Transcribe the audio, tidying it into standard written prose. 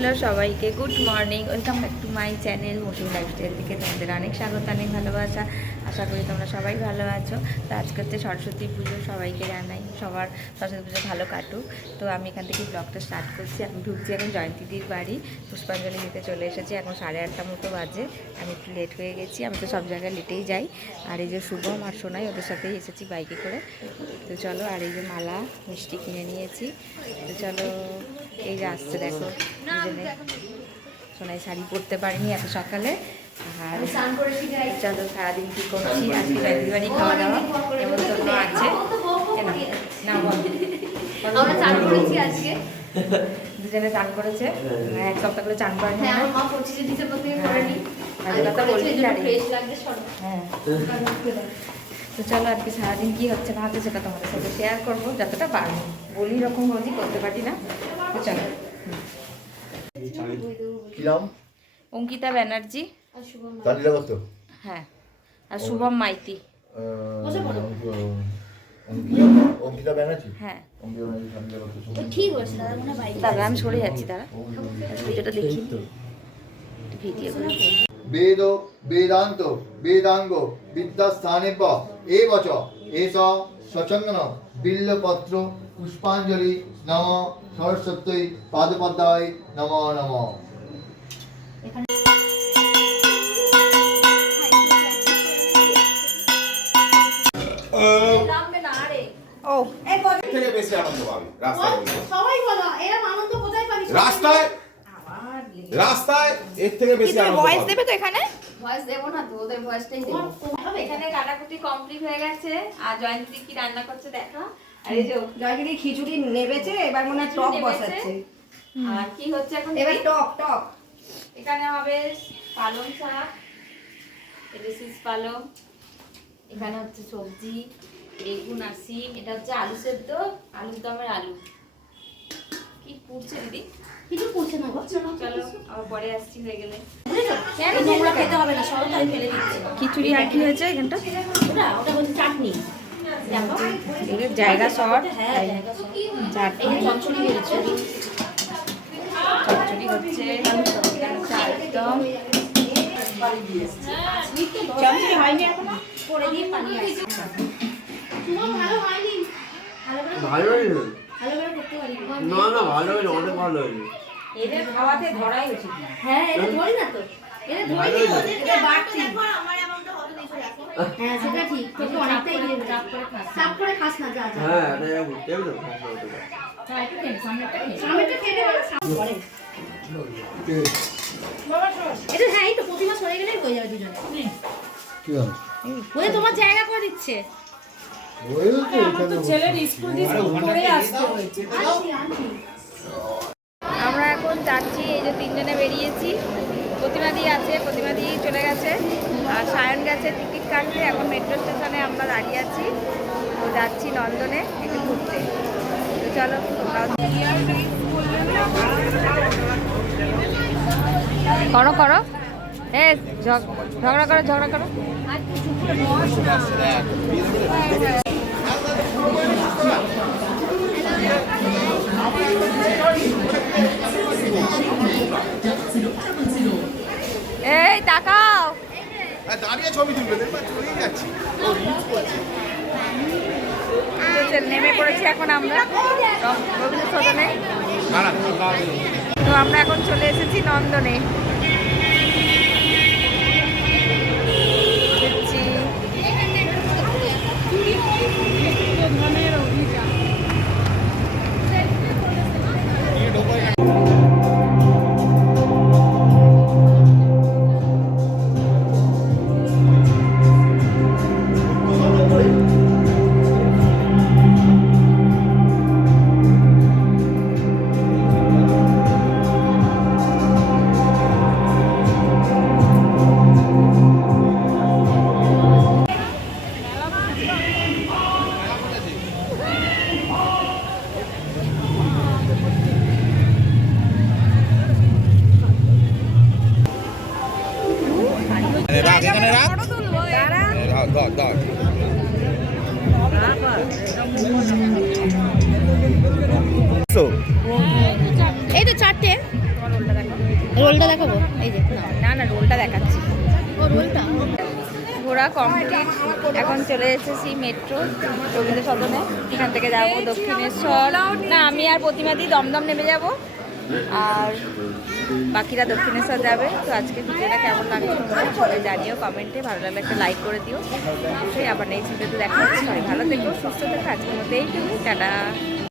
Hello সবাইকে good morning, welcome back to my channel Mousumi lifestyle থেকে তোমাদের অনেক স্বাগত, অনেক ভালোবাসা। আশা করি তোমরা সবাই ভালো আছো। তো আজকে হচ্ছে সরস্বতী পুজো, সবাইকে জানাই সবার সরস্বতী পুজো ভালো কাটুক। তো আমি এখান থেকে ব্লগটা স্টার্ট করছি। আমি ঢুকছি এখন জয়ন্তীদির বাড়ি, পুষ্পাঞ্জলি দিতে চলে এসেছি। এখন 8:30 মতো বাজে, আমি একটু লেট হয়ে গেছি। আমি তো সব জায়গায় লেটেই যাই। আর এই যে শুভম আর সোনাই, ওদের সাথেই এসেছি বাইকে করে। তো চলো, আর এই যে মালা মিষ্টি কিনে নিয়েছি। তো চলো, এই যে আসছে দেখো দুজনে। সোনাই শাড়ি পরতে পারিনি এত সকালে। আর চলো সারাদিন কী করছি, আজকে জয়ন্তীর বাড়ি খাওয়া দাওয়া নেমন্তন্ন আছে। না দুজনে চান করেছে, এক সপ্তাহ করে চান করেনি। হ্যাঁ, তো চলো আজকে সারাদিন কী হচ্ছে না হচ্ছে সেটা তোমাদের সাথে শেয়ার করবো, যতটা পারবো। বলি রকম রোজই করতে পারি না। তো চলো। অঙ্কিতা ব্যানার্জি, হ্যাঁ, আর শুভম মাইতি। হ্যাঁ, দাদা আমি সরে যাচ্ছি, দাদা ভিডিওটা দেখি। ভিডিও বেদ বেদান্ত বেদাঙ্গ বিদ্যাস্থানেভ্য এব চ এষ সচন্দন বিল্লপত্র পুষ্পাঞ্জলি নম সরস্বত্যৈ পাদপদ্মায় নম নম। থেকে বেশি আনন্দ পাবে সবাই বলো, এরকম আনন্দ কোথায় পাবি? রাস্তায় রাস্তায় এর থেকে বেশি আনন্দ ভয়েস দেবে তো এখানে? ভয়েস দেব না তো, ওদের ভয়েসটাই দেব। এখানে কাটাকুটি কমপ্লিট হয়ে গেছে। আর জয়ন্তী কি রান্না করছে দেখা। আর এই যে জয়গিরি খিচুড়ি নেবেছে, এবার মনে হয় টক বসাচ্ছে। আর কি হচ্ছে এখন? এবার টক এখানে হবে পালং শাক, এটা শীষ পালং, এখানে হচ্ছে সবজি বেগুন আর সিম, এটা হচ্ছে আলু সেদ্ধ, আলুর দমের আলু। কি পুড়ছে দিদি? কিছু পুড়ছে না গো। চলো আবার পরে আসছি হয়ে গেলে। কেন নোংরা খেতে হবে না, সরল আমি ফেলে দিচ্ছি। খিচুড়ি আর কি হয়েছে এখানটা? ওটা হচ্ছে চাটনি। দেখো এর জায়গা শর্ট। হ্যাঁ, চাটনি চচ্চড়ি হয়েছে। চচ্চড়ি হচ্ছে, এখানে হচ্ছে আলুরদম। চচ্চড়ি হয়নি এখনো, করে দিয়ে পানি আসছে। তোমার ভালো হয়নি? ভালো হয়েছে ভালো করে করতে পারি না না ভালো হয়েছে, অনেক ভালো হয়েছে। এদের খাওয়াতে ধরাই উচিত না। হ্যাঁ, এটা ধরি না তো, এটা ধরি না, এটা বাড়তি। দেখো আমার এমনটা হতো দেখো দেখো। হ্যাঁ, সেটা ঠিক, তোকে অনেকটাই দিয়ে চাপ করে খাস না, যা যা। হ্যাঁ এটা ঘুরতে হবে তো হ্যাঁ, একটু খেয়ে সামনেটা খেয়ে বলে সামনে পড়ে বাবা সর। এটা হ্যাঁ, এই তো প্রতিমা সরে গেলেই হয়ে যাবে দুজনে। কি হল? ওই তোমার জায়গা করে দিচ্ছে। ওই তো এখানে ছেলের স্কুল করে আসতে হয়েছে। আমরা এখন যাচ্ছি, এই যে তিনজনে বেরিয়েছি। প্রতিমাদি আছে, প্রতিমাদি চলে গেছে, আর সায়ন গেছে টিকিট কাটতে। এখন মেট্রো স্টেশনে আমরা দাঁড়িয়ে আছি। তো যাচ্ছি নন্দনে একটু ঘুরতে। তো চলো করো করো, এ ঝগড়া করো ঝগড়া করো। এই তাকাও, দাঁড়িয়ে ছবি তুলবে, দেখবা চলেই যাচ্ছি। নেমে পড়েছি এখন আমরা রবীন্দ্র সদনে। তো আমরা এখন চলে এসেছি নন্দনে। দেখছি এই তো চারটে। রোলটা দেখাবো এই যে না না রোলটা দেখাচ্ছি। ও রোলটা ঘোরা কমপ্লিট, এখন চলে এসেছি মেট্রো রবীন্দ্র সদনে। এখান থেকে যাবো দক্ষিণেশ্বর, না আমি আর প্রতিমাদি দমদম নেমে যাব, আর বাকিরা দক্ষিণেশ্বর যাবে। তো আজকে ভিডিওটা কেমন লাগছে তোমরা সবাই জানিও কমেন্টে, ভালো লাগলে একটা লাইক করে দিও। সেই আবার নেক্সট ভিডিওতে দেখা হচ্ছে, সবাই ভালো থেকো সুস্থ থেকো, আজকের মতো এইটুকু, টাটা।